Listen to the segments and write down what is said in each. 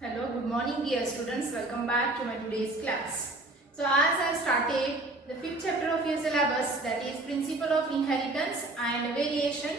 Hello, good morning dear students. Welcome back to my today's class. So as I started the fifth chapter of your syllabus, that is principle of inheritance and variation.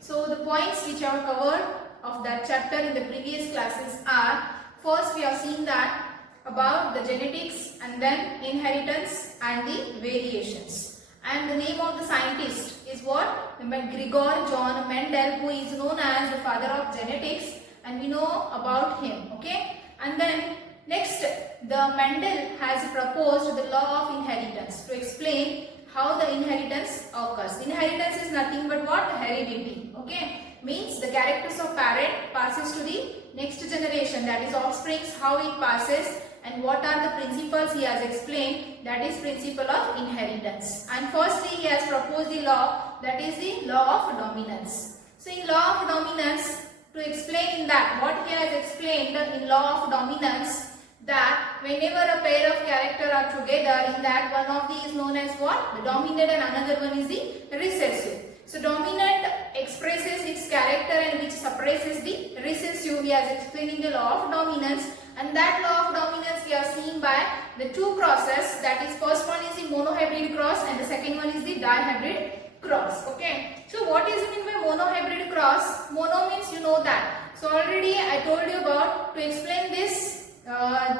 So the points which I have covered of that chapter in the previous classes are, first we have seen that about the genetics and then inheritance and the variations. And the name of the scientist is what? Gregor John Mendel, who is known as the father of genetics. And we know about him, okay? And then next, the Mendel has proposed the law of inheritance to explain how the inheritance occurs. Inheritance is nothing but what? Heredity, okay? Means the characters of parent passes to the next generation, that is offsprings, how it passes and what are the principles he has explained, that is principle of inheritance. And firstly, he has proposed the law, that is the law of dominance. So in law of dominance, to explain in that, what he has explained in law of dominance, that whenever a pair of character are together, in that one of these is known as what? The dominant and another one is the recessive. So dominant expresses its character and which suppresses the recessive. He has explained in the law of dominance, and that law of dominance we are seeing by the two crosses, that is first one is the monohybrid cross and the second one is the dihybrid cross, okay? So what is meant by monohybrid cross? Mono means you know that. So already I told you about, to explain this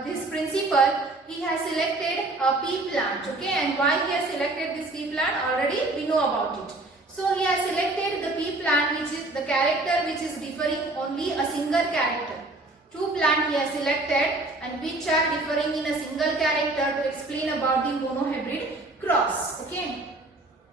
this principle, he has selected a pea plant, okay? And why he has selected this pea plant, already we know about it. So he has selected the pea plant which is the character which is differing only a single character. Two plants he has selected and which are differing in a single character to explain about the monohybrid cross, okay?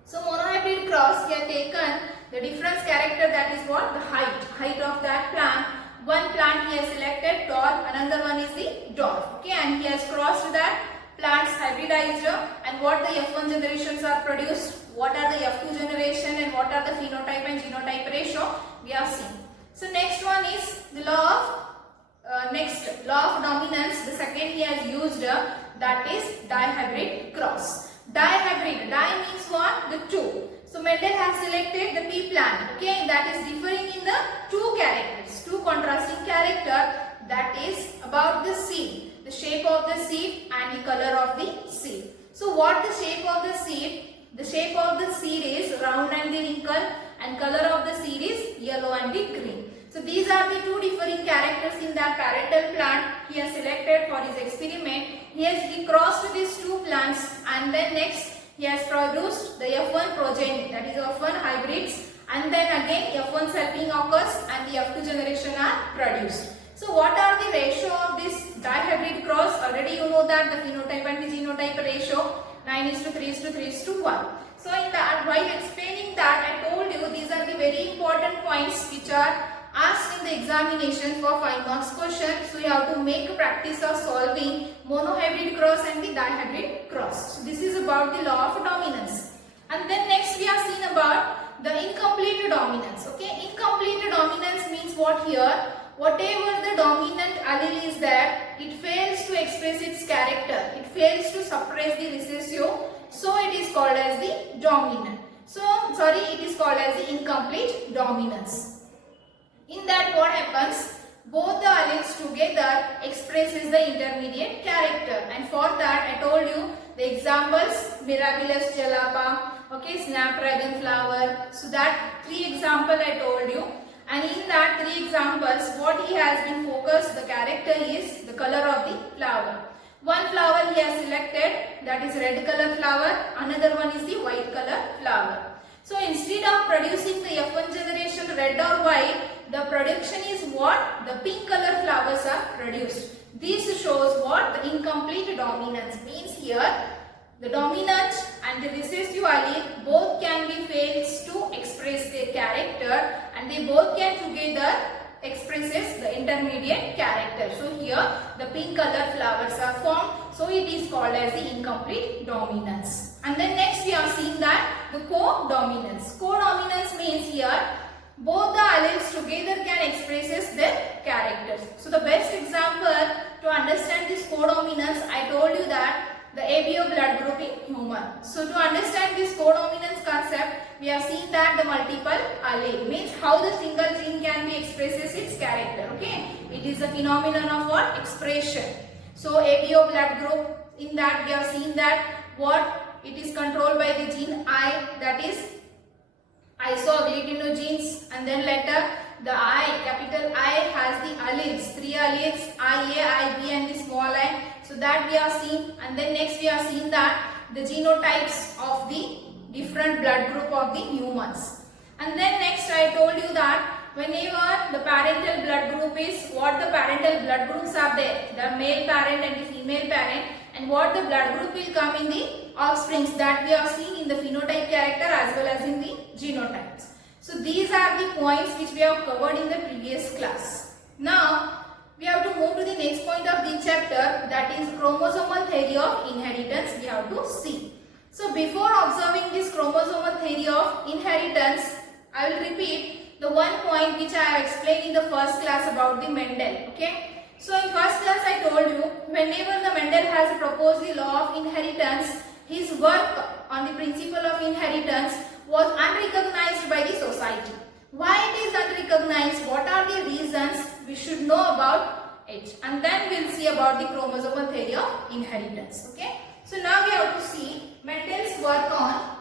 So monohybrid cross, he has taken the difference character, that is what? The height of that plant. One plant he has selected tall, another one is the dwarf, okay? And he has crossed that plants, hybridized, and what the F1 generations are produced, what are the F2 generation and what are the phenotype and genotype ratio we have seen. So next one is the law of dominance. The second he has used, that is dihybrid cross. Dihybrid, di means what? The two. So Mendel has selected the pea plant, okay, that is differing in the two characters, two contrasting character, that is about the seed, the shape of the seed and the color of the seed. So what the shape of the seed? The shape of the seed is round and the wrinkle, and color of the seed is yellow and the green. So these are the two differing characters in that parental plant he has selected for his experiment. He has crossed these two plants and then next he has produced the F1 progeny, that is F1 hybrids, and then again F1 selfing occurs and the F2 generation are produced. So what are the ratio of this dihybrid cross? Already you know that the phenotype and the genotype ratio 9:3:3:1. So in that, while explaining that, I told you these are the very important points which are asked in the examination for 5 marks question. So you have to make a practice of solving monohybrid cross and the dihybrid cross. So this is about the law of dominance. And then next we have seen about the incomplete dominance. Okay, incomplete dominance means what here? Whatever the dominant allele is there, it fails to express its character. It fails to suppress the recessive. So it is called as the dominant. It is called as the incomplete dominance. In that what happens? Both the alleles together expresses the intermediate character, and for that I told you the examples: Mirabilis jalapa, okay, snapdragon flower. So that 3 example I told you, and in that 3 examples what he has been focused, the character is the color of the flower. One flower he has selected, that is red color flower, another one is the white color flower. So instead of producing the F1 generation red or white, the production is what? The pink color flowers are produced. This shows what? The incomplete dominance. Means here the dominant and the recessive allele both can be fails to express their character, and they both can together expresses the intermediate character. So here the pink color flowers are formed. So it is called as the incomplete dominance. And then next we are seeing that the co-dominance. Co-dominance means here both the alleles together can expresses their characters. So the best example to understand this co-dominance, I told you that the ABO blood group in human. So to understand this co-dominance concept, we have seen that the multiple allele means how the single gene can be expresses its character. Okay, it It is a phenomenon of what? Expression. So ABO blood group, in that we have seen that what? It is controlled by the gene I, that is isoagglutinogenes, and then later the I, capital I, has the alleles, 3 alleles, IA, IB and the small I. So that we have seen, and then next we have seen that the genotypes of the different blood group of the humans. And then next I told you that whenever the parental blood group is, what the parental blood groups are there, the male parent and the female parent, and what the blood group will come in the offsprings, that we have seen in the phenotype character as well as in the genotypes. So these are the points which we have covered in the previous class. Now we have to move to the next point of the chapter, that is chromosomal theory of inheritance. We have to see. So before observing this chromosomal theory of inheritance, I will repeat the one point which I have explained in the first class about the Mendel. Okay. So in first class I told you, whenever the Mendel has proposed the law of inheritance, his work on the principle of inheritance was unrecognized by the society. Why it is unrecognized? What are the reasons? We should know about it, and then we will see about the chromosomal theory of inheritance. Okay. So now we have to see Mendel's work on.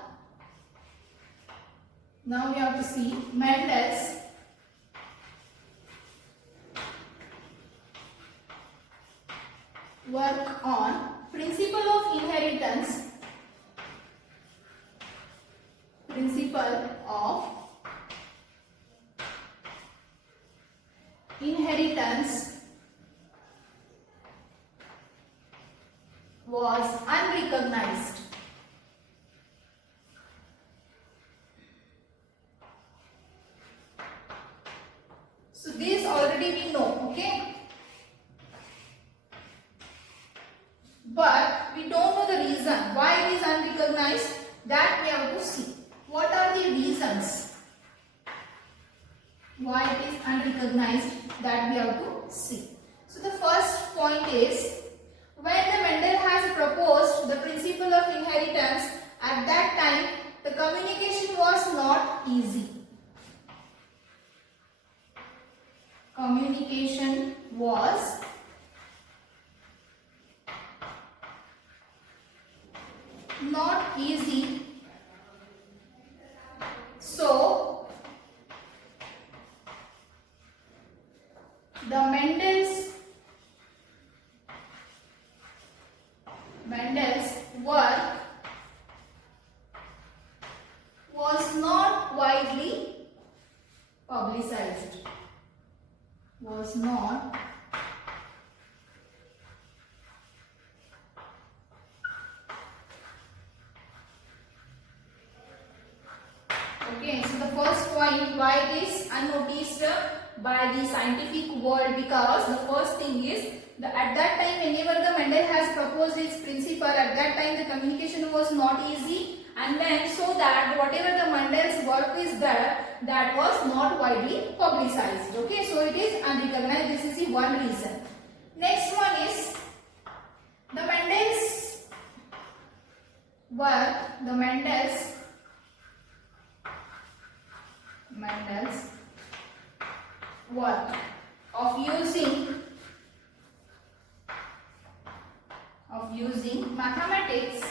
Now we have to see Mendel's work on principle of inheritance. Principle of inheritance was unrecognized. So this already we know, okay? But we don't know the reason why it is unrecognized. That we have to see. What are the reasons why it is unrecognized? That we have to see. So the first point is, when the Mendel has proposed the principle of inheritance, at that time the communication was not easy. Communication was not easy. So the Mendel's work was not widely publicized. Was not okay. So the first point, why it is unnoticed by the scientific world, because the first thing is at that time whenever the Mendel has proposed its principle, at that time the communication was not easy, and then so that whatever the Mendel's work is there, that was not widely publicized. Okay, so it is unrecognized. This is the one reason. Next one is the Mendel's work, the Mendel's work of using mathematics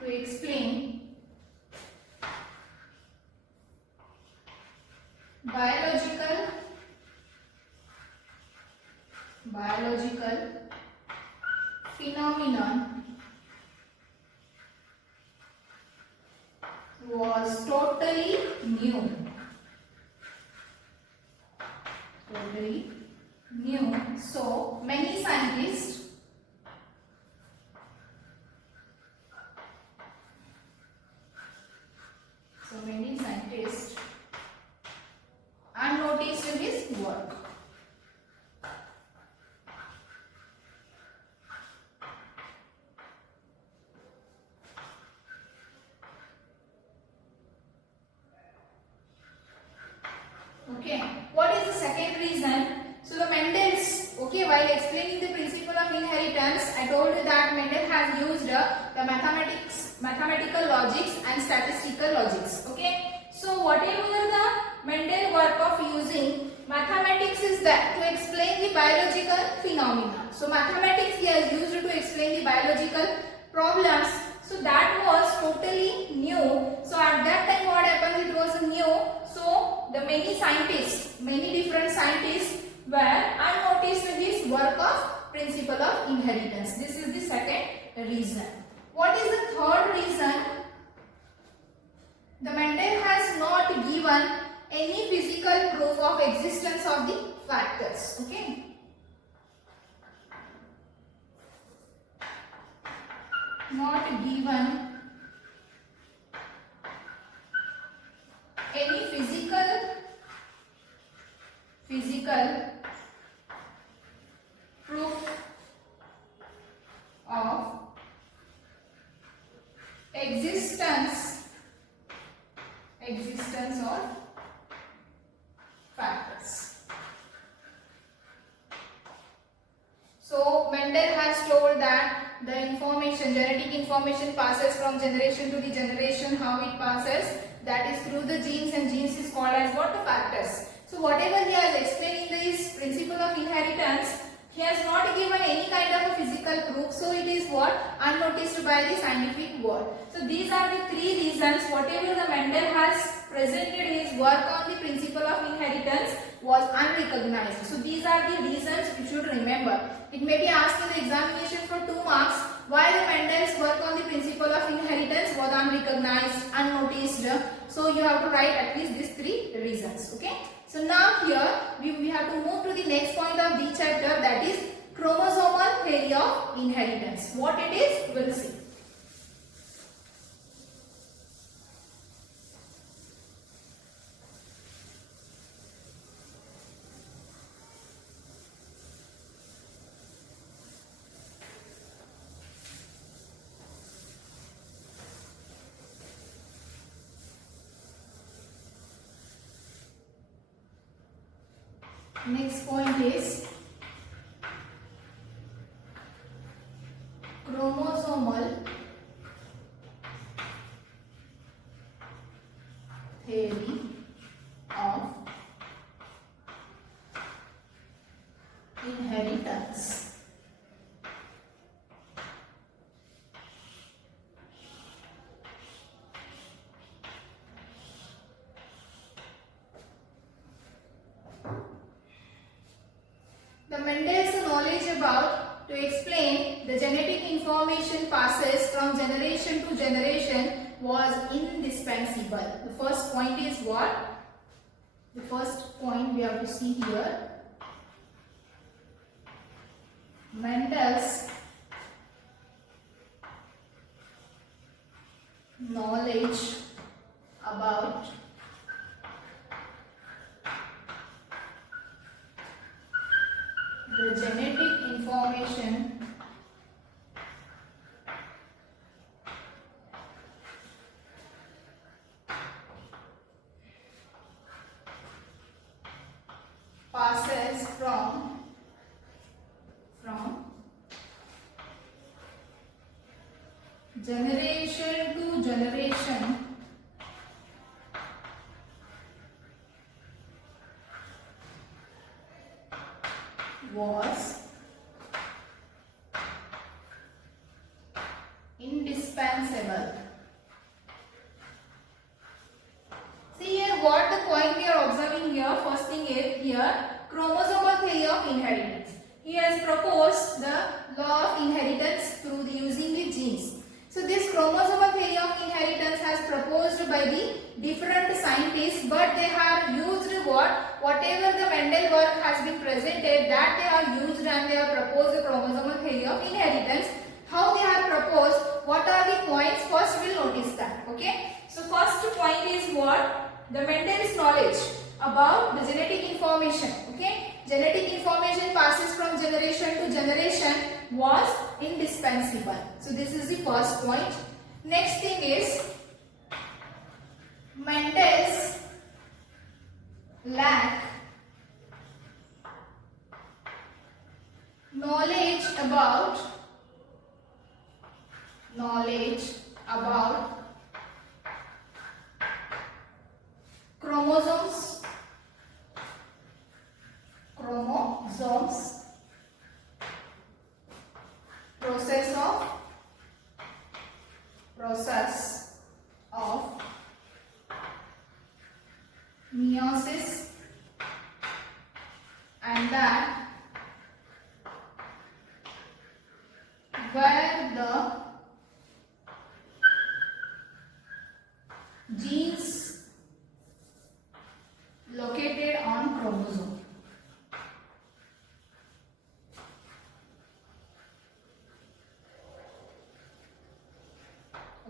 to explain biological phenomenon was totally new. So many scientists unnoticed his work. Okay, what is the second reason? So the Mendel's, okay, while explaining the principle of mathematical logics and statistical logics. Okay, so whatever the Mendel work of using mathematics is that to explain the biological phenomena. So mathematics he has used to explain the biological problems. So that was totally new. So at that time what happened, it was new. So the many scientists, many different scientists were unnoticed his work of principle of inheritance. This is the second reason. What is the third reason? The Mendel has not given any physical proof of existence of the factors. Okay. Not given any physical proof of existence of factors. So Mendel has told that the information, genetic information passes from generation to the generation. How it passes? That is through the genes, and genes is called as what? The factors. So whatever he has explained in this principle of inheritance, he has not given any kind of a physical proof. So it is what? Unnoticed by the scientific world. So these are the three reasons. Whatever the Mendel has presented his work on the principle of inheritance was unrecognized. So these are the reasons you should remember. It may be asked in the examination for 2 marks why the Mendel's work on the principle of inheritance was unrecognized, unnoticed. So you have to write at least these 3 reasons. Okay. So now here we have to move to the next point of the chapter, that is chromosomal theory of inheritance. What it is, we'll see. Next point is chromosomal theory of inheritance. The Mendel's knowledge about to explain the genetic information passes from generation to generation was indispensable. The first point is what? The first point we have to see here. Mendel's knowledge about the genetic information passes from generation to generation was indispensable. See here what the point we are observing here. First thing is here chromosomal theory of inheritance. He has proposed the law of inheritance through using the genes. So this chromosomal theory of inheritance has proposed by the different scientists, but they have used whatever the Mendel work has been presented, that they are used, and they have proposed the chromosomal theory of inheritance. How they have proposed, what are the points? First we'll notice that. Okay. So first point is what? The Mendel's knowledge about the genetic information. Okay. Genetic information passes from generation to generation was indispensable. So this is the first point. Next thing is Mendel's lack knowledge about chromosomes, process of meiosis, and that where the genes located on chromosome.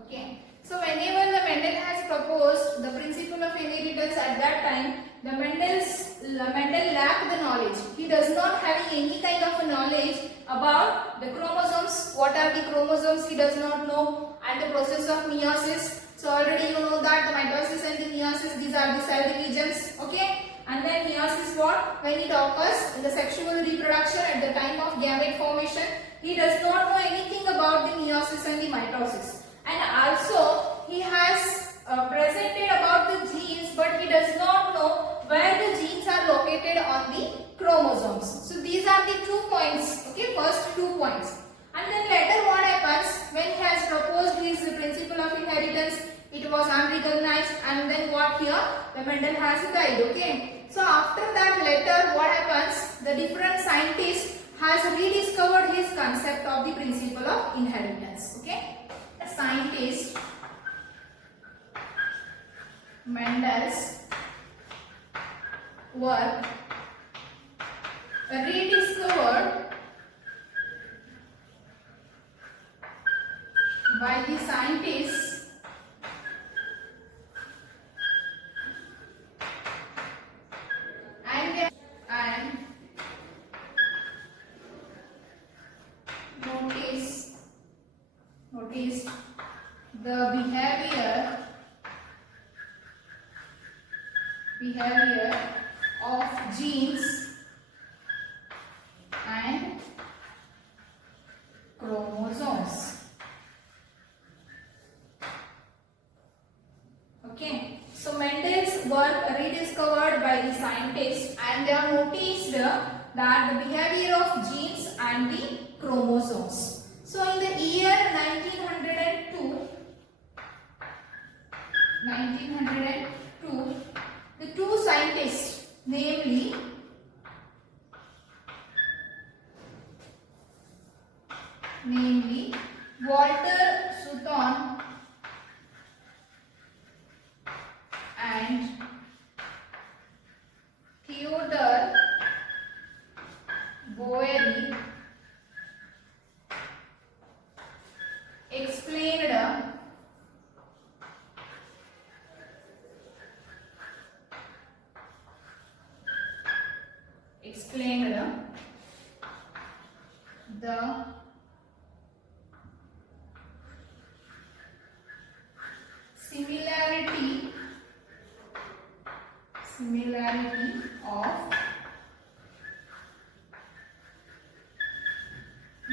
Okay. So whenever the Mendel has proposed the principle of inheritance at that time, Mendel lacked the knowledge. He does not have any kind of knowledge about the chromosomes. What are the chromosomes? He does not know, and the process of meiosis. So already you know that the mitosis and the meiosis, these are the cell divisions. Okay. And then meiosis what? When it occurs in the sexual reproduction at the time of gamete formation. He does not know anything about the meiosis and the mitosis. And also he has presented about the genes, but he does not know where the genes are located on the chromosomes. So these are the 2 points. Okay, first 2 points. And then later what happens, when he has proposed his principle of inheritance, it was unrecognized, and then what here, the Mendel has died. Okay. So after that later what happens, the different scientists has rediscovered his concept of the principle of inheritance. Okay. The scientist Mendel's work rediscovered by the scientists and noticed the behavior of genes and chromosomes. Okay, so Mendel's work rediscovered by the scientists, and they have noticed that the behavior of genes and the chromosomes. So in the year 1902, the 2 scientists, namely Walter Sutton and Theodore Boeri, explained the similarity of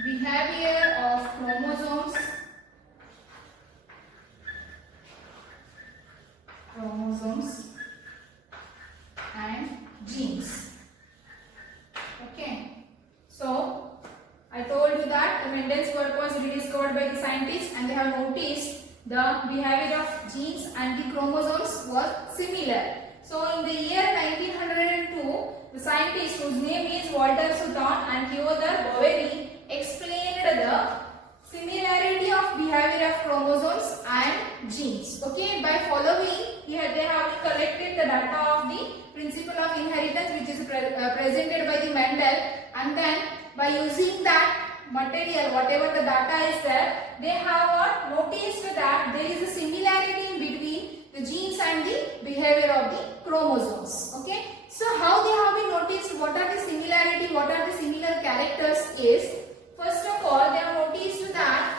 behavior of chromosomes and genes. Okay, so I told you that the Mendel's work was rediscovered by the scientists, and they have noticed the behavior of genes and the chromosomes was similar. So in the year 1902, the scientist, whose name is Walter Sutton and Theodore Boeri, explained the similarity of behavior of chromosomes and genes. Okay, by following, they have collected the data of the principle of inheritance, which is presented by the Mendel, and then by using that material, whatever the data is there, they have noticed that there is a similarity in between the genes and the behavior of the chromosomes. Okay, so how they have been noticed, what are the similarity, what are the similar characters is, first of all, they have noticed that,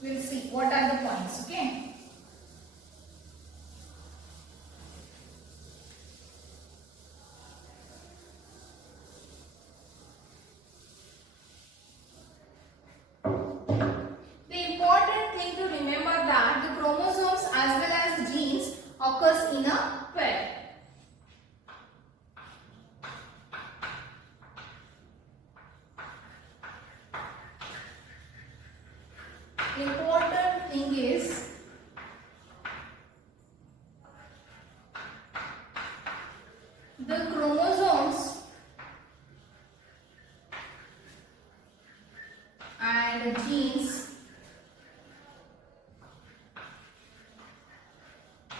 we'll see what are the points. Okay, occurs in a pair. Important thing is the chromosomes and genes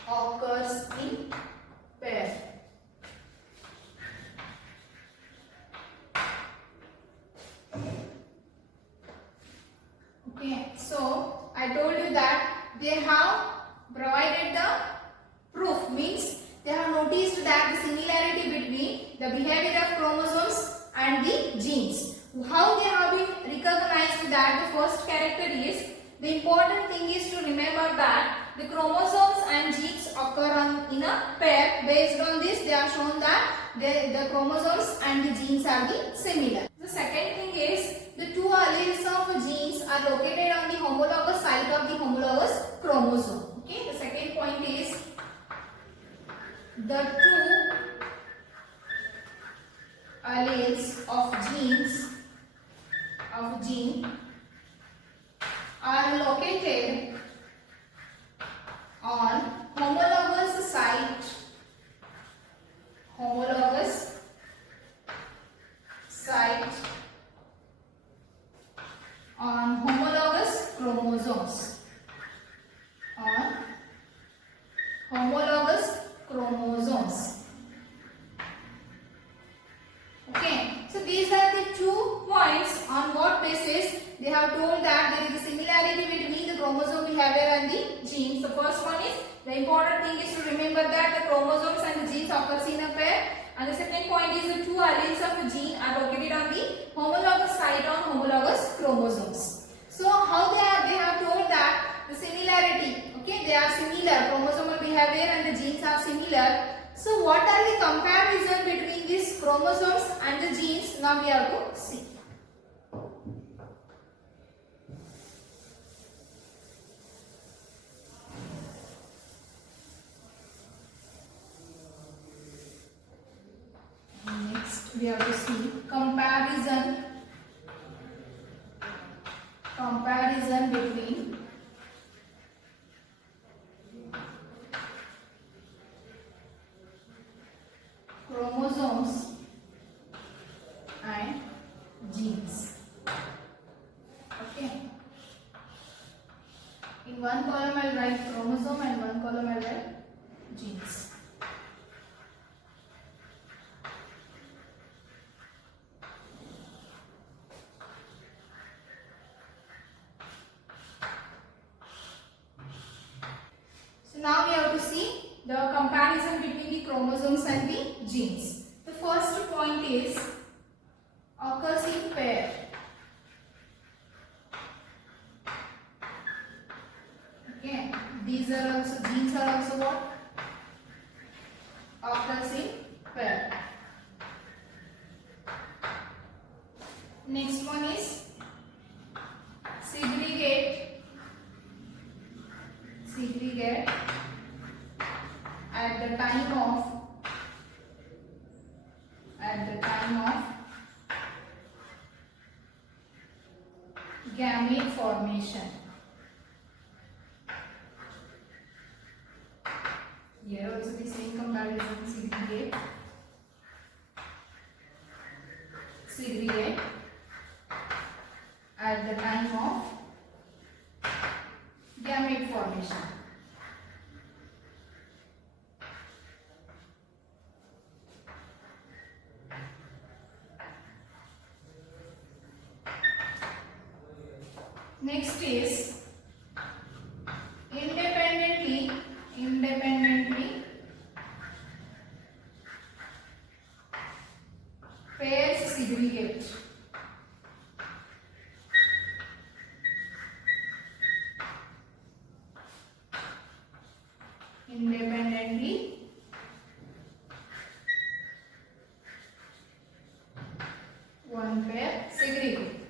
occurs in pair. Okay, so I told you that they have provided the proof, means they have noticed that the similarity between the behavior of chromosomes and the genes. How they have been recognized that the first character is, the important thing is to remember that the chromosomes and genes occur in a pair. Based on this, they are shown that the chromosomes and the genes are similar. The second thing is, the two alleles of genes are located on the homologous site of the homologous chromosome. Okay, the second point is, the two alleles of gene are located on homologous site on homologous chromosomes. Okay, so these are the 2 points on what basis they have told that there is a similarity between the chromosome behavior and the genes. The first one is, the important thing is to remember that the chromosomes and the genes occurs in a pair, and the second point is the 2 alleles of a gene are located on the homologous site on homologous chromosomes. So how they have told that the similarity, okay, they are similar, chromosomal behavior and the genes are similar. So what are the comparison between these chromosomes and the genes? Now we have to see. Next we have to see comparison between chromosomes and genes. Okay. In one column I will write chromosome and one column I will write genes. So now we have to see the comparison between the chromosomes and the genes. The first point is occurs in pair. Okay, these are also, genes are also what? Occurs in pair. Next one is segregate at the time of gamete formation. Here also the same comparison, segregate at the time of gamete formation. Next is independently pairs segregate. Independently one pair segregate.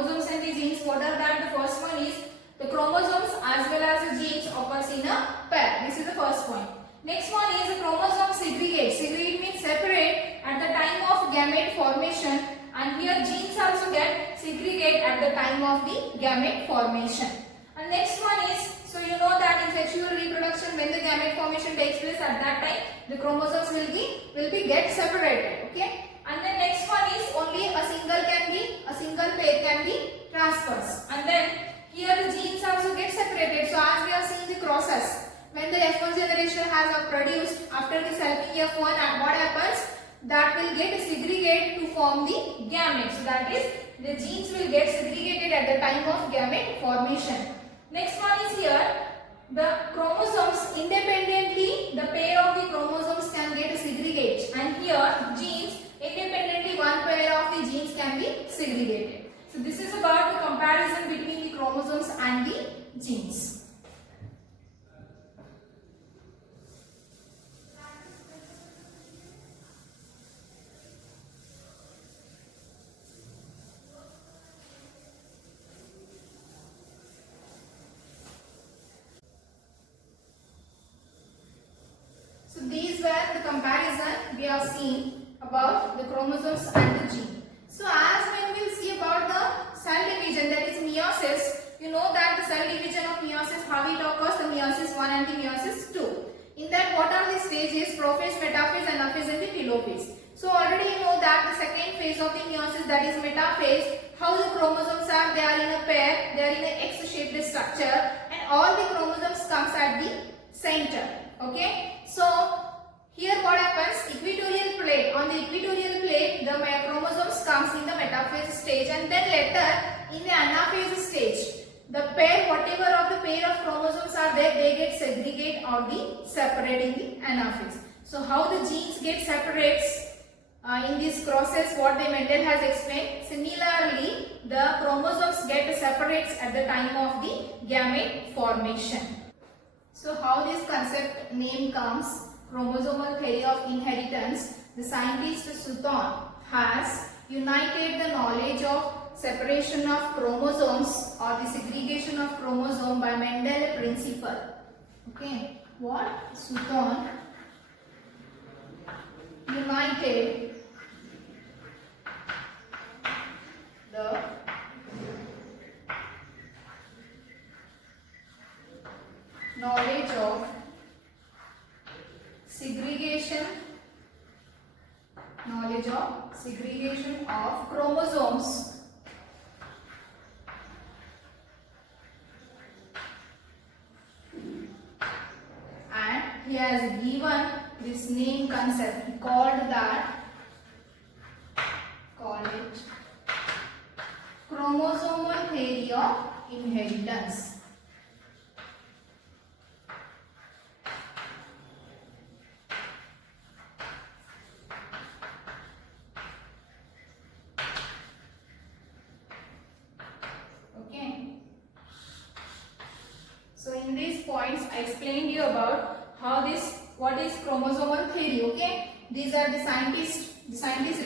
chromosomes and the genes. What are that? The first one is the chromosomes as well as the genes occurs in a pair. This is the first point. Next one is the chromosome segregate. Segregate means separate at the time of gamete formation, and here genes also get segregate at the time of the gamete formation. And next one is, so you know that in sexual reproduction when the gamete formation takes place, at that time the chromosomes will be get separated. Okay. And then next one is only a single pair can be transferred. And then here the genes also get separated. So as we are seeing the process, when the F1 generation has produced after the selfing F1, and what happens? That will get segregated to form the gamete. So that is, the genes will get segregated at the time of gamete formation. Next one is here, the chromosomes independently, the pair of the chromosomes can get segregated, and here genes independently, one pair of the genes can be segregated. So this is about the comparison between the chromosomes and the genes. So these were the comparison we have seen about the chromosomes and the gene. So as when we will see about the cell division, that is meiosis, you know that the cell division of meiosis, how it occurs, the meiosis 1 and the meiosis 2. In that, what are the stages? Prophase, metaphase, anaphase and the telophase. So already you know that the second phase of the meiosis, that is metaphase, how the chromosomes are, they are in a pair, they are in a X-shaped structure, and all the chromosomes comes at the center. Okay, so here what happens? Equatorial plate. On the equatorial plate, the chromosomes comes in the metaphase stage, and then later in the anaphase stage, the pair, whatever of the pair of chromosomes are there, they get segregate or the separate in the anaphase. So how the genes get separates in this process, what the Mendel has explained. Similarly, the chromosomes get separates at the time of the gamete formation. So how this concept name comes, chromosomal theory of inheritance, the scientist Sutton has united the knowledge of separation of chromosomes or the segregation of chromosome by Mendel principle. Okay, what? Sutton united the knowledge of segregation of chromosomes and he has given this name concept. He called it chromosomal theory of inheritance. So in these points I explained you about what is chromosomal theory. Okay, these are the scientists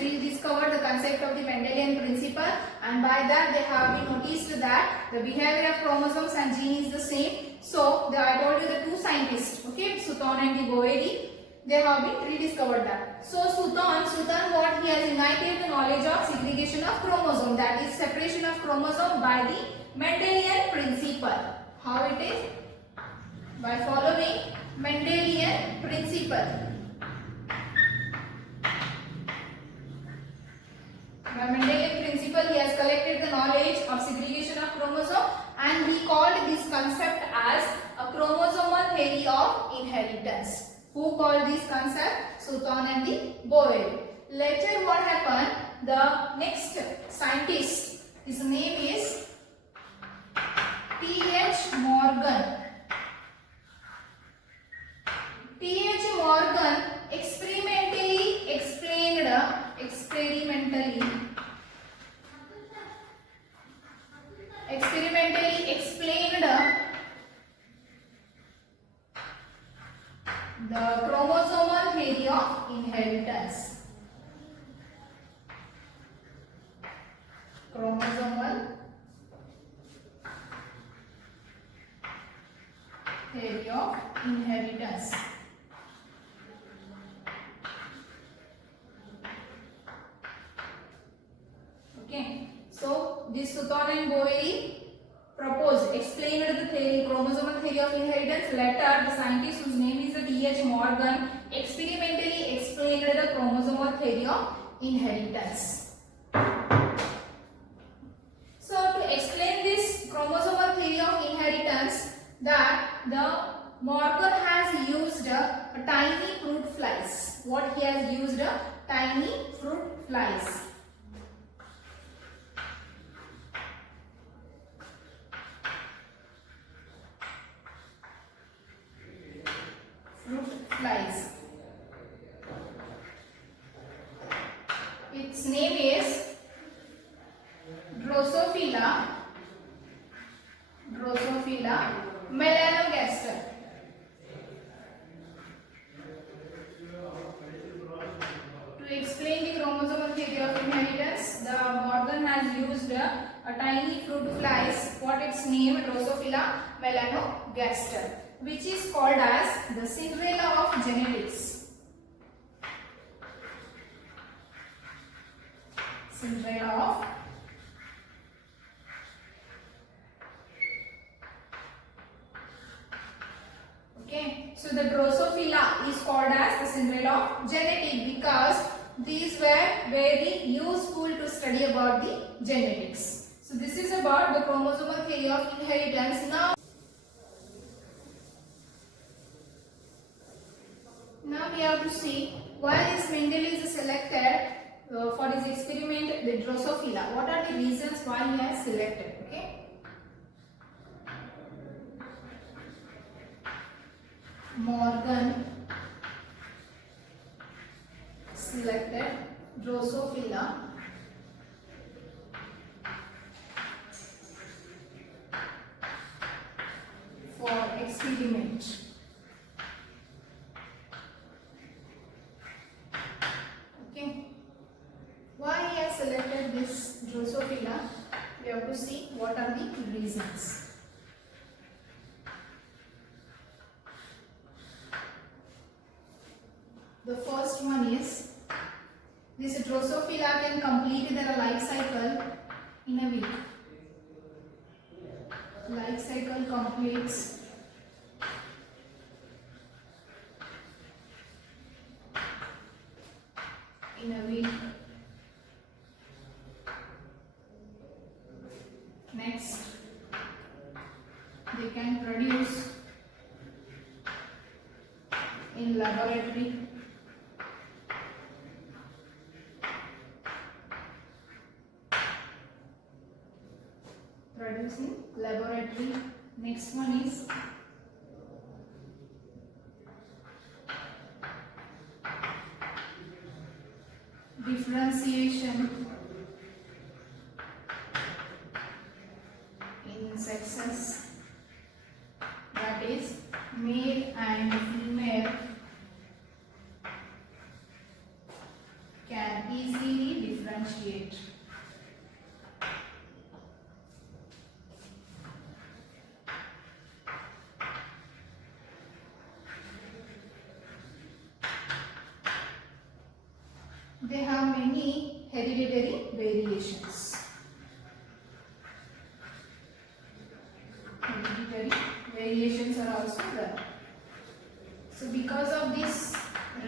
rediscovered the concept of the Mendelian principle, and by that they have been noticed that the behavior of chromosomes and gene is the same. So I told you the two scientists, okay, Sutton and the Boeri, they have been rediscovered that. So Sutton what he has united the knowledge of segregation of chromosome, that is separation of chromosome by the Mendelian principle. How it is? By following Mendelian principle. By Mendelian principle, he has collected the knowledge of segregation of chromosome, and he called this concept as a chromosomal theory of inheritance. Who called this concept? Sutton and the Boeri. Later what happened? The next scientist, his name is T.H. Morgan. T.H. Morgan experimentally explained the chromosomal theory of inheritance. Chromosomal inheritance. Okay, so this Sutton and Boveri proposed, explained the theory, chromosomal theory of inheritance. Later, the scientist whose name is T.H. Morgan experimentally explained the chromosomal theory of inheritance. So, to explain this chromosomal theory of inheritance, that the Morgan has used a tiny fruit flies. What he has used? Tiny fruit flies. Flies. Its name is Drosophila melanogaster. To explain the chromosomal theory of inheritance, the Morgan has used a tiny fruit flies. What its name? Drosophila melanogaster, which is called as the Cinderella of genetics. Cinderella of so the Drosophila is called as the Cinderella of genetic because these were very useful to study about the genetics. So this is about the chromosomal theory of inheritance. Now we have to see why this Mendel is selected for his experiment the Drosophila. What are the reasons why he has selected? Okay. Morgan selected Drosophila for experiment. Okay. Why he has selected this Drosophila? We have to see what are the reasons. The first one is this Drosophila can complete their life cycle in a week. Life cycle completes in a week. Next, they can produce in laboratory. Producing laboratory. Next one is differentiation in sexes, that is male and female can easily differentiate. They have many hereditary variations. Hereditary variations are also there. So because of these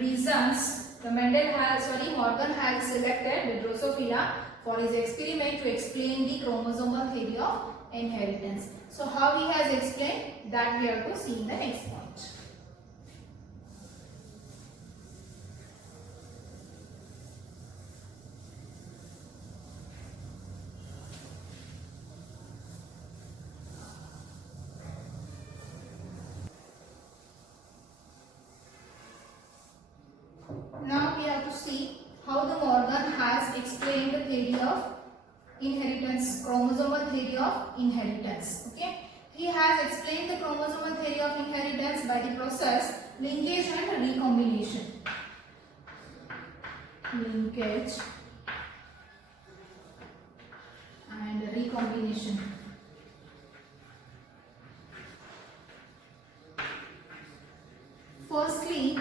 reasons, Morgan has selected the Drosophila for his experiment to explain the chromosomal theory of inheritance. So how he has explained that we have to see in the next point. Now we have to see how the Morgan has explained the theory of inheritance, chromosomal theory of inheritance. Okay, he has explained the chromosomal theory of inheritance by the process linkage and recombination. Linkage and recombination. firstly,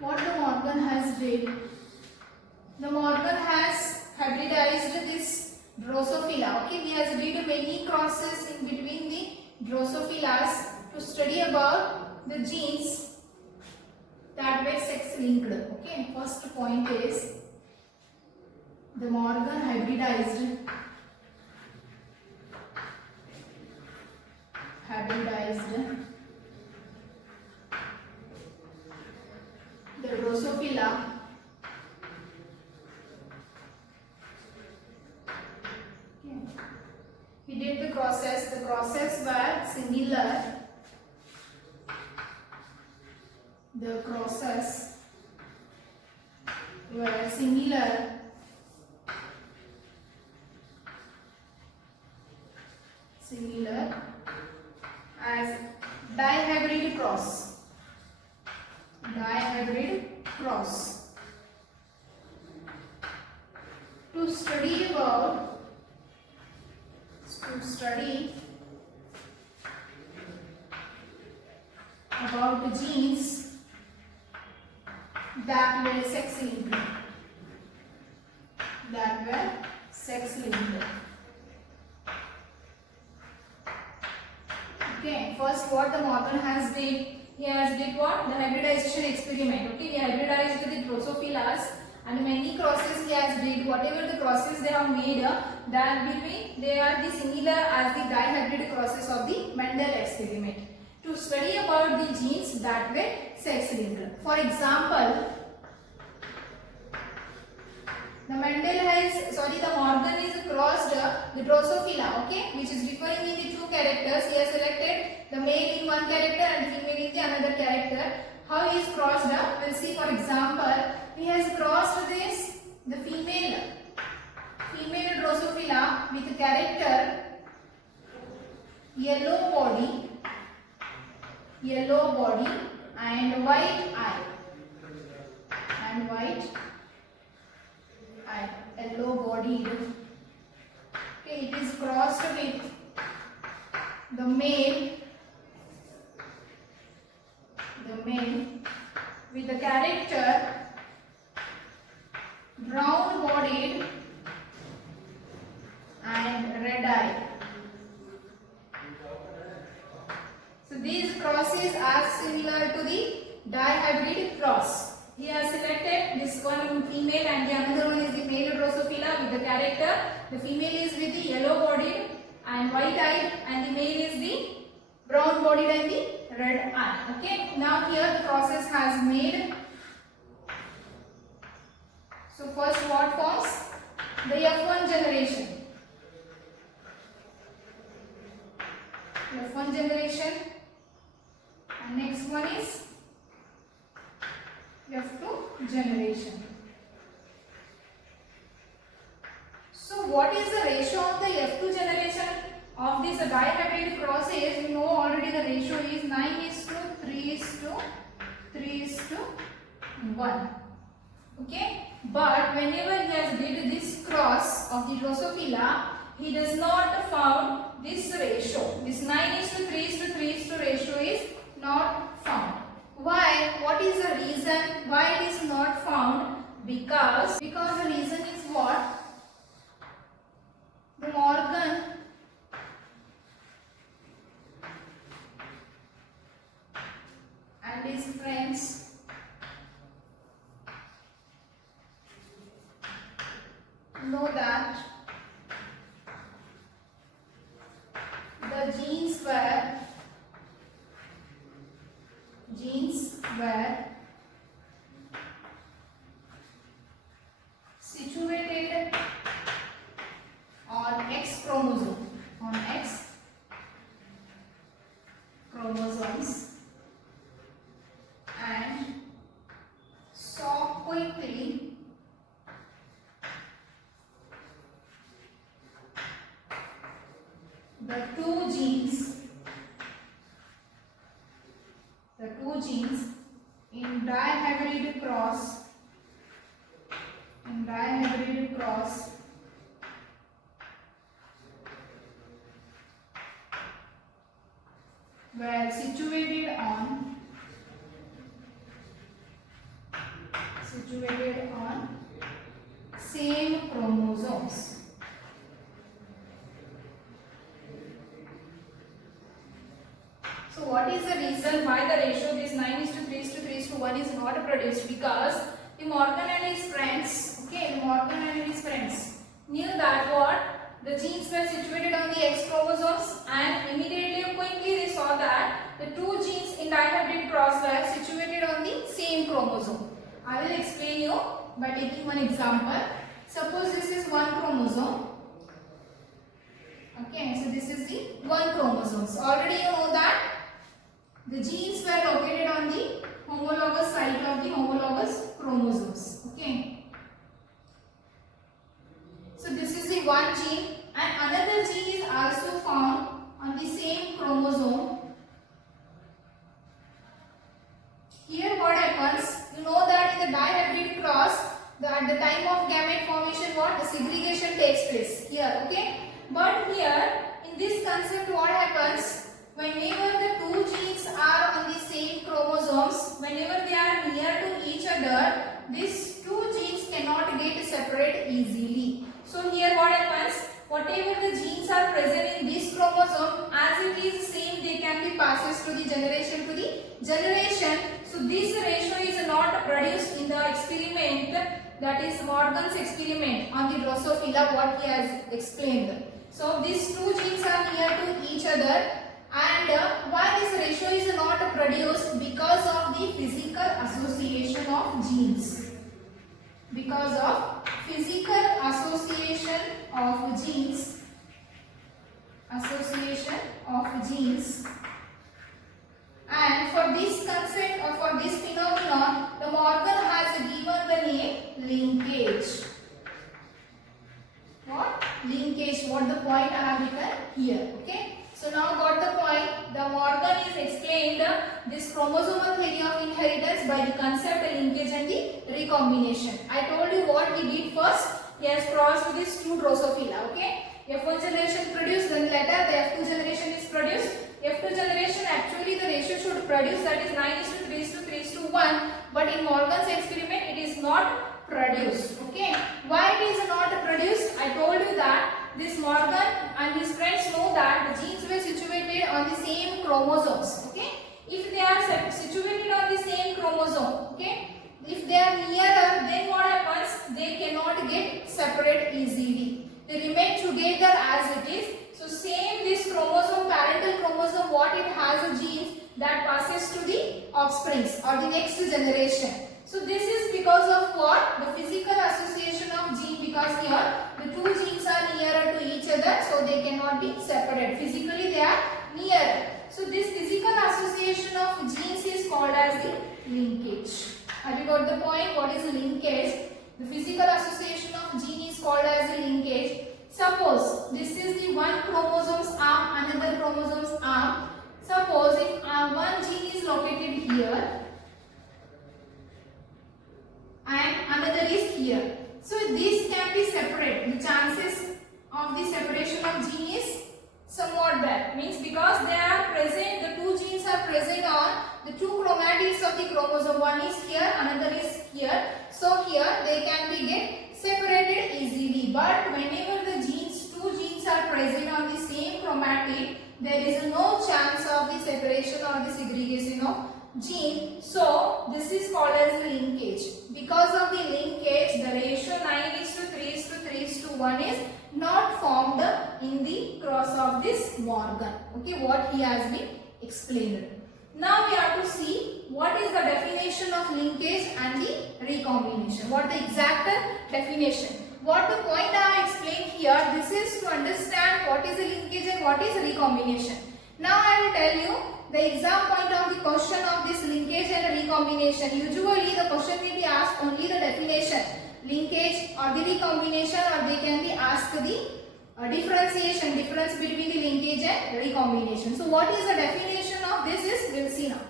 what the Morgan has did, the Morgan has hybridized this Drosophila. Okay, he has did many crosses in between the Drosophilas to study about the genes that were sex linked. Okay, first point is the Morgan hybridized the Drosophila he did the crosses were similar. The crosses were similar as dihybrid cross. To study about the genes that were sex linked. Okay, first what the Morgan has did, he has did what? The hybridization experiment. Okay, he hybridized the Drosophilas and many crosses he has did. Whatever the crosses they have made, that between they are the similar as the dihybrid crosses of the Mendel experiment. To study about the genes that were sex linked. For example, the Morgan is crossed the Drosophila, okay, which is differing in the two characters. He has selected the male in one character and female in the another character. How he is crossed? We'll see. For example, he has crossed the female Drosophila with character yellow body and white eye. Yellow bodied. Okay, it is crossed with the male with the character brown bodied and red eye. So these crosses are similar to the dihybrid cross. He has selected this one female and the another one is the male Drosophila with the character. The female is with the yellow bodied and white eyed and the male is the brown bodied and the red eye. Okay, now here the process has made. So first what forms? The F1 generation. F1 generation, and next one is F2 generation. So what is the ratio of the F2 generation of this dihybrid crosses? We know already the ratio is 9:3:1. Okay, but whenever he has did this cross of the Drosophila, he does not found this ratio. This 9:3:3 ratio is not found. Why? What is the reason why it is not found? Because the reason is what? The Morgan and his friends know that the genes were situated on X chromosome, and so quickly the two genes in dihybrid cross were situated on situated on same chromosomes. So what is the reason why the ratio this 9:3:3:1 is not produced? Because the Morgan and his friends, okay, Morgan and his friends knew that what the genes were situated on the X chromosomes, and immediately and quickly they saw that the two genes in dihybrid cross were situated on the same chromosome. I will explain you by taking one example. Suppose this is one chromosome. Okay, so this is the one chromosome. So already you know that the genes were located on the homologous site of the homologous chromosomes. Okay. So this is the one gene, and another gene is also found on the same chromosome. Here what happens? You know that in the dihybrid cross, at the time of gamete formation, what? The segregation takes place here. Okay. But here in this concept, what happens? Whenever the two genes are on the same chromosomes, whenever they are near to each other, these two genes cannot get separate easily. So here what happens? Whatever the genes are present in this chromosome, as it is same, they can be passes to the generation to the generation. So this ratio is not produced in the experiment, that is Morgan's experiment on the Drosophila, what he has explained. So these two genes are near to each other. And why this ratio is not produced? Because of the physical association of genes. Because of physical association of genes. Association of genes. And for this concept or for this phenomenon, the Morgan has given the name linkage. What? Linkage. What the point I have written here. Okay. So now got the point. The Morgan is explained this chromosomal theory of inheritance by the concept of linkage and the recombination. I told you what he did first. He has crossed these two Drosophila. Okay. F1 generation produced, then later the F2 generation is produced. F2 generation actually the ratio should produce, that is 9:3:3:1. But in Morgan's experiment it is not produced. Okay. Why it is not produced? I told you that this Morgan and his friends know that the genes were situated on the same chromosomes. Okay. If they are situated on the same chromosome, okay, if they are nearer, then what happens? They cannot get separate easily. They remain together as it is. So same this chromosome, parental chromosome, what it has a gene that passes to the offsprings or the next generation. So this is because of what? The physical association of gene, because here the two genes are nearer to each other, so they cannot be separated. Physically they are nearer. So this physical association of genes is called as the linkage. Have you got the point? What is the linkage? The physical association of gene is called as the linkage. Suppose this is the one chromosome's arm, another chromosome's arm. Suppose if one gene is located here and another is here. So this can be separate. The chances of the separation of gene is somewhat there. Means because they are present, the two genes are present on the two chromatids of the chromosome. One is here, another is here. So here they can be get separated easily. But whenever the two genes are present on the same chromatid, there is no chance of the separation or the segregation of gene. So this is called as linkage. Because of the linkage, the ratio 9:3:3:1 is not formed in the cross of this Morgan. Okay, what he has been explained. Now we have to see what is the definition of linkage and the recombination. What the exact definition. What the point I have explained here, this is to understand what is the linkage and what is recombination. Now I will tell you the exam point of the question of this linkage and recombination. Usually the question will be asked only the definition, linkage or the recombination, or they can be asked the differentiation, difference between the linkage and recombination. So what is the definition of this is, we will see now.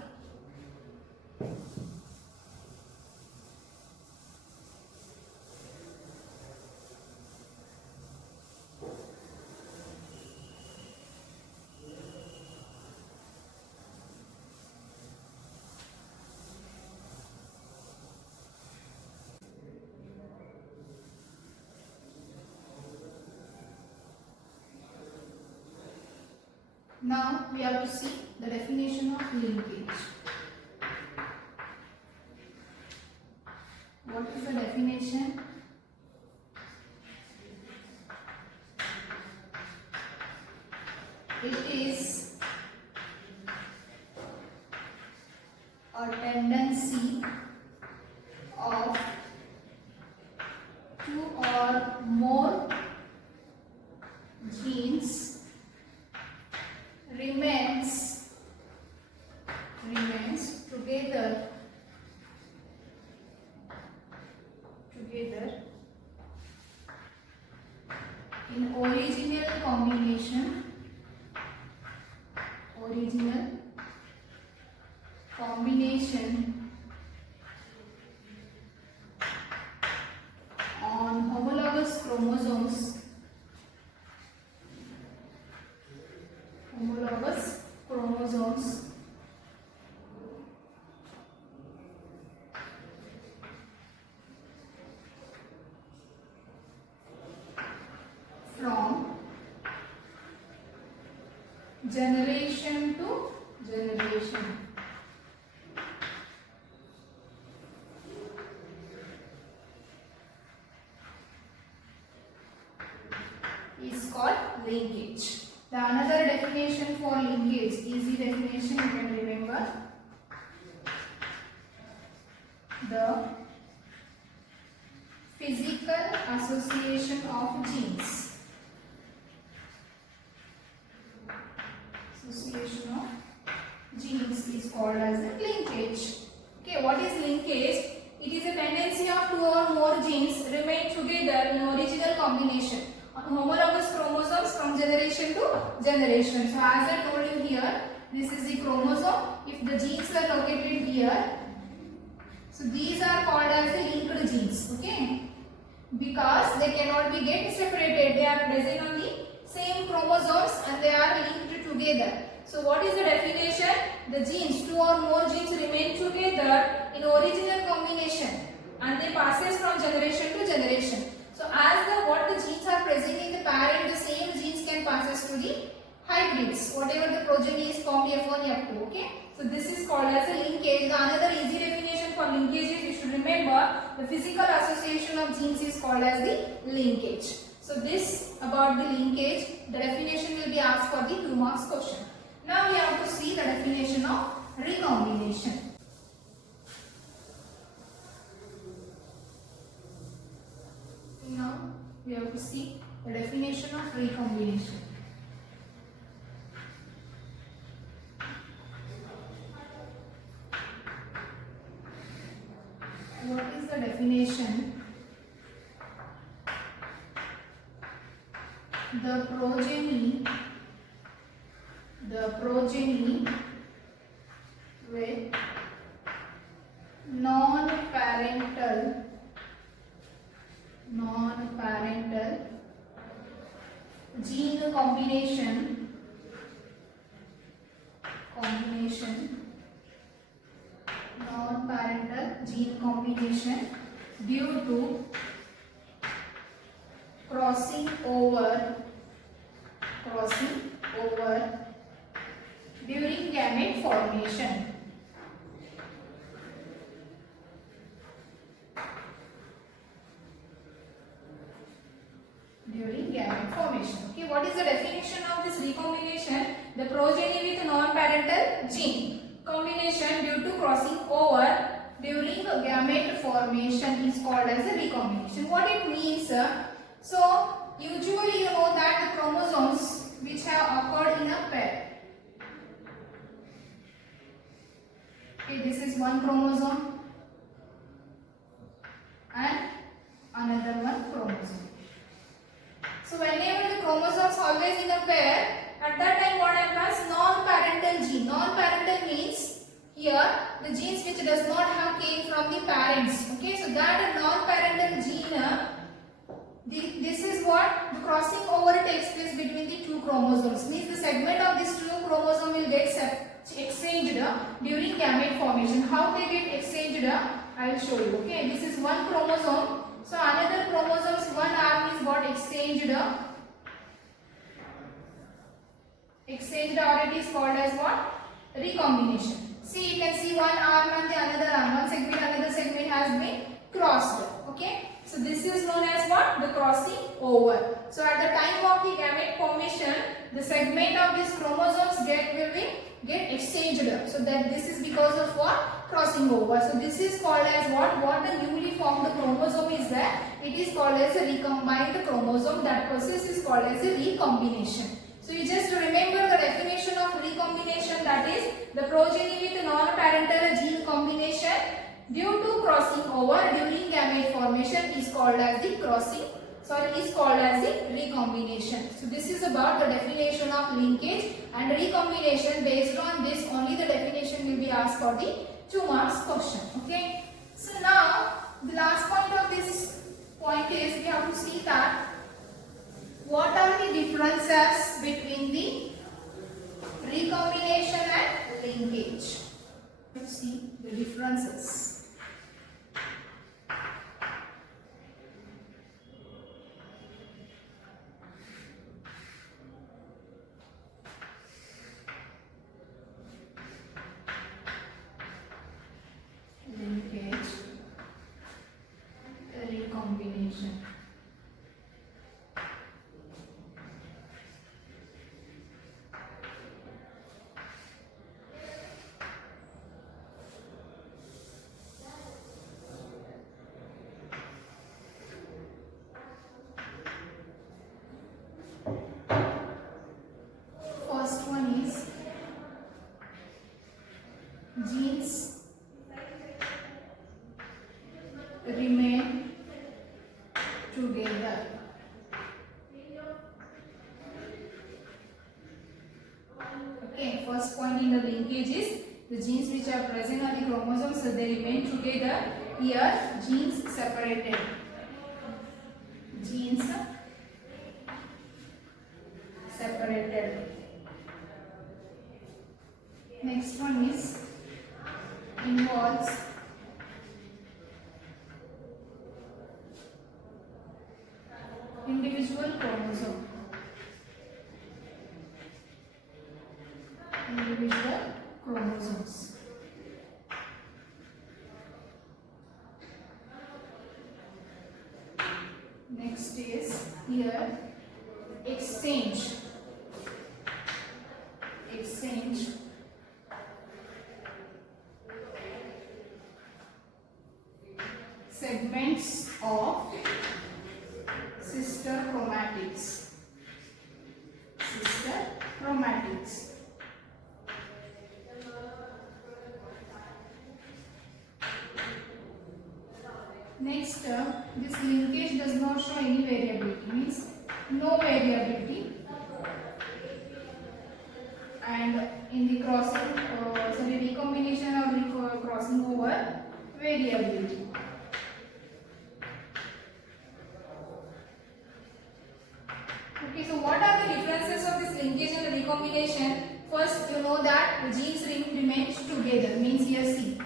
Now we have to see the definition of linkage. What is the definition? It is a tendency of two or more genes remains together in original combination on homologous chromosomes from generation to generation. Is called linkage. The another definition for linkage, easy definition you can remember. The physical association of genes. Is called as a linkage. Okay, what is linkage? It is a tendency of two or more genes remain together in original combination on homologous chromosomes from generation to generation. So as I told you here, this is the chromosome. If the genes were located here, so these are called as the linked genes. Okay, because they cannot be get separated. They are present on the same chromosomes and they are linked together. So what is the definition? The genes, two or more genes remain together in original combination and they passes from generation to generation. So as what the genes are present in the parent, the same genes can passes to the hybrids, whatever the progeny is formed F1, F2. Okay. So this is called as a linkage. The another easy definition for linkage is, you should remember, the physical association of genes is called as the linkage. So this about the linkage, the definition will be asked for the 2 marks question. Now we have to see the definition of recombination. Now we have to see the definition of recombination. What is the definition? The progeny with non-parental gene combination due to crossing over during gamete formation. Okay, what is the definition of this recombination? The progeny with non-parental gene combination due to crossing over during gamete formation is called as a recombination. What it means? So usually you know that the chromosomes which have occurred in a pair. Okay, this is one chromosome and another one chromosome. So whenever the chromosomes always in a pair, at that time what happens? Non-parental gene. Non-parental means here the genes which does not have came from the parents. Okay, so that non-parental gene, this is what the crossing over takes place between the two chromosomes. Means the segment of this two chromosome will get exchanged during gamete formation. How they get exchanged, I will show you. Okay, this is one chromosome. So another chromosome's one arm is got exchanged exchanged or it is called as what? Recombination. See, you can see one arm and the another arm, one segment, another segment has been crossed. Okay. So this is known as what? The crossing over. So at the time of the gamete formation, the segment of these chromosomes will get exchanged. So that this is because of what? Crossing over. So this is called as what? What the newly formed chromosome is there? It is called as a recombined chromosome. That process is called as a recombination. So you just remember the definition of recombination, that is the progeny with non-parental gene combination due to crossing over during gamete formation is called as the recombination. So this is about the definition of linkage and recombination. Based on this only the definition will be asked for the 2 marks question. Okay. So now the last point of this point is we have to see that what are the differences between the recombination and linkage. Let's see the differences. Linkage, recombination. First one is genes remain together. Okay, first point in the linkage is the genes which are present on the chromosomes, so they remain together. Here genes separated. Genes separated. Next one is involves individual chromosome. Individual chromosomes. Next is here exchange. Segments of sister chromatids. Next, this linkage does not show any variability, means no variability, and in the recombination or crossing over, variability. Okay, so what are the differences of this linkage and the recombination? First, you know that the genes remain together, means here see,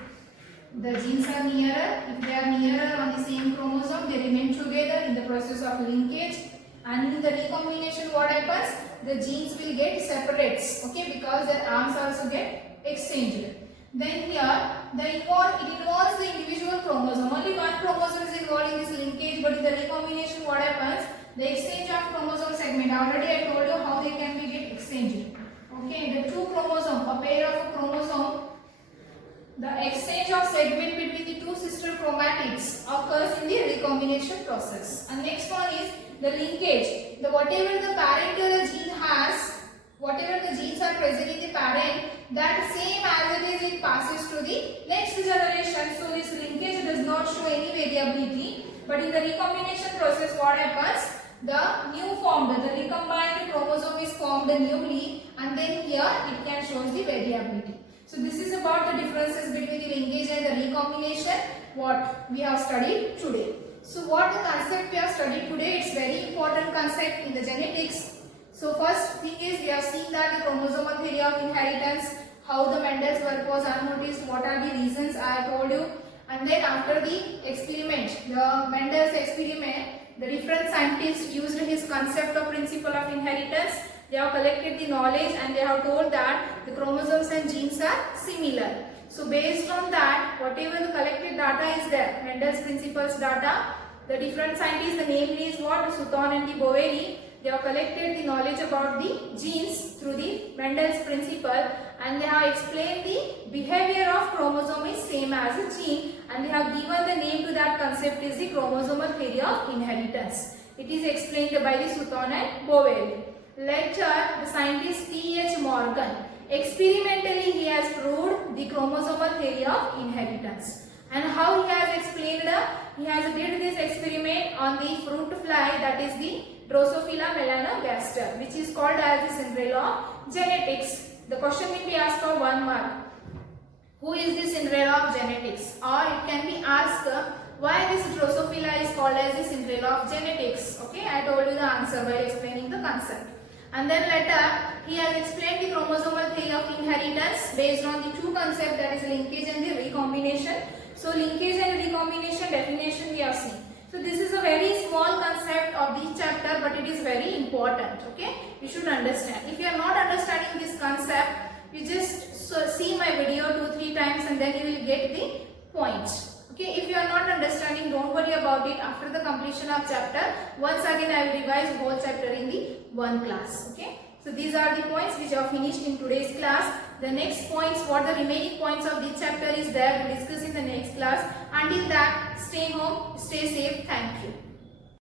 the genes are nearer. If they are nearer on the same chromosome, they remain together in the process of linkage. And in the recombination, what happens? The genes will get separates, okay, because their arms also get exchanged. Then here, it involves the individual chromosome. Only one chromosome is involved in this linkage, but in the recombination, what happens? The exchange of chromosome segment. Already I told you how they can be get exchanged. Okay, the two chromosome, a pair of a chromosome, the exchange of segment between the two sister chromatids occurs in the recombination process. And next one is the linkage. Whatever the parental gene has, whatever the genes are present in the parent, that same as it is, it passes to the next generation. So this linkage does not show any variability. But in the recombination process, what happens? The new formed, the recombined chromosome is formed newly, and then here it can show the variability. So this is about the differences between the linkage and the recombination what we have studied today. So what the concept we have studied today, it's very important concept in the genetics. So first thing is we have seen that the chromosomal theory of inheritance, how the Mendel's work was unnoticed, what are the reasons I have told you. And then after the experiment, the Mendel's experiment, the different scientists used his concept of principle of inheritance They have collected the knowledge and they have told that the chromosomes and genes are similar. So based on that, whatever the collected data is there, Mendel's principles data, the different scientists, the namely is what? Sutton and the Boveri, they have collected the knowledge about the genes through the Mendel's principle, and they have explained the behavior of chromosome is same as a gene, and they have given the name to that concept is the chromosomal theory of inheritance. It is explained by the Sutton and Boveri. Later, the scientist T.H. Morgan, experimentally he has proved the chromosomal theory of inheritance. And how he has explained? He has did this experiment on the fruit fly, that is the Drosophila melanogaster, which is called as the Cinderella of genetics. The question will be asked for 1 mark. Who is the Cinderella of genetics? Or it can be asked why this Drosophila is called as the Cinderella of genetics. Okay, I told you the answer by explaining the concept. And then later he has explained the chromosomal theory of inheritance based on the two concepts, that is linkage and the recombination. So linkage and recombination definition we have seen. So this is a very small concept of this chapter, but it is very important. Okay, you should understand. If you are not understanding this concept, you just see my video 2-3 times and then you will get the points. Okay, if you are not understanding, don't worry about it. After the completion of chapter, once again I will revise the whole chapter in the one class. Okay, so these are the points which are finished in today's class. The next points, what the remaining points of this chapter is there, we will discuss in the next class. Until that, stay home, stay safe. Thank you.